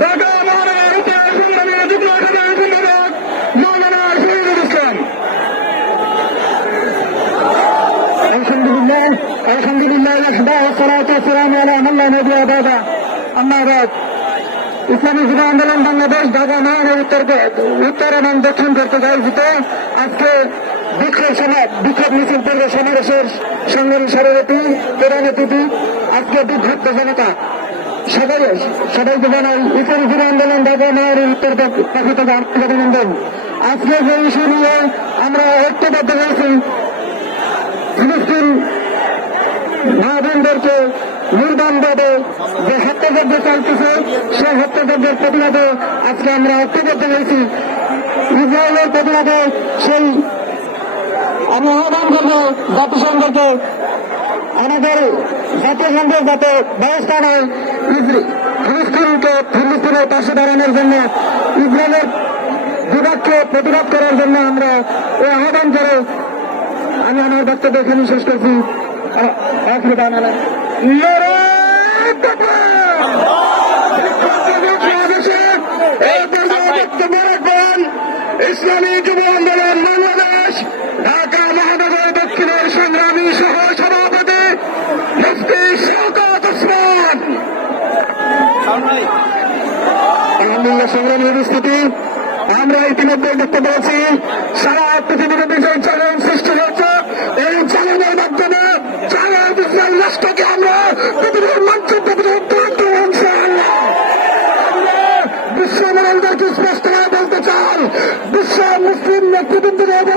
ঢাকা মহানগর উত্তর সংগ্রামী যুগ্ম সাধারণ সম্পাদক মৌলানা শহীদুল ইসলাম। আলহামদুলিল্লাহ ইসলামী যুব আন্দোলন বাংলাদেশ ঢাকা মহানগর উত্তর এবং দক্ষিণ কর্তৃক আয়োজিত আজকে বিক্ষোভ মিছিল পূর্ব সমাবেশের সংগ্রামী সভাপতি প্রধান অতিথি আজকে বিক্ষুব্ধ জনতা সবাইকে জানাই ইসলামী যুব আন্দোলন ঢাকা মহানগর উত্তর পক্ষ থেকে অভিনন্দন। আজকে যে ইস্যু নিয়ে আমরা ঐক্যবদ্ধ হয়েছি, ফিলিস্তিন মা-বোনদেরকে নির্বাণভাবে যে হত্যাযজ্ঞ চলতেছে সেই হত্যাযজ্ঞের প্রতিবাদে আজকে আমরা ঐক্যবদ্ধ হয়েছি। ইসরায়েলের প্রতিবাদে সেই আমি আহ্বান করব জাতিসংঘকে, আমাদের জাতীয় সংঘের যাতে ব্যবস্থা নেয় ফিলিস্তিনের পাশে দাঁড়ানোর জন্য, ইসরায়েলের বিভাগকে প্রতিবাদ করার জন্য আমরা এই আহ্বান করে আমি আমার বক্তব্য এখানে শেষ করছি। ইসলামী যুব আন্দোলন বাংলাদেশ ঢাকা মহানগর দক্ষিণের সংগ্রামী সহ সভাপতি মুফতি শওকত ওসমান। আলহামদুলিল্লাহ, সংগ্রামী উপস্থিতি, আমরা ইতিমধ্যে দেখতে পেয়েছি সারা পৃথিবীতে বিষয় চ্যালেঞ্জ সৃষ্টি হয়েছে। এই চ্যালেঞ্জের মাধ্যমে ইসরায়েল রাষ্ট্রকে আমরা পৃথিবীর মঞ্চে বিশ্ব মোড়লদেরকে স্পষ্টভাবে বলতে চাই, বিশ্ব মুসলিম নেতৃবৃন্দদের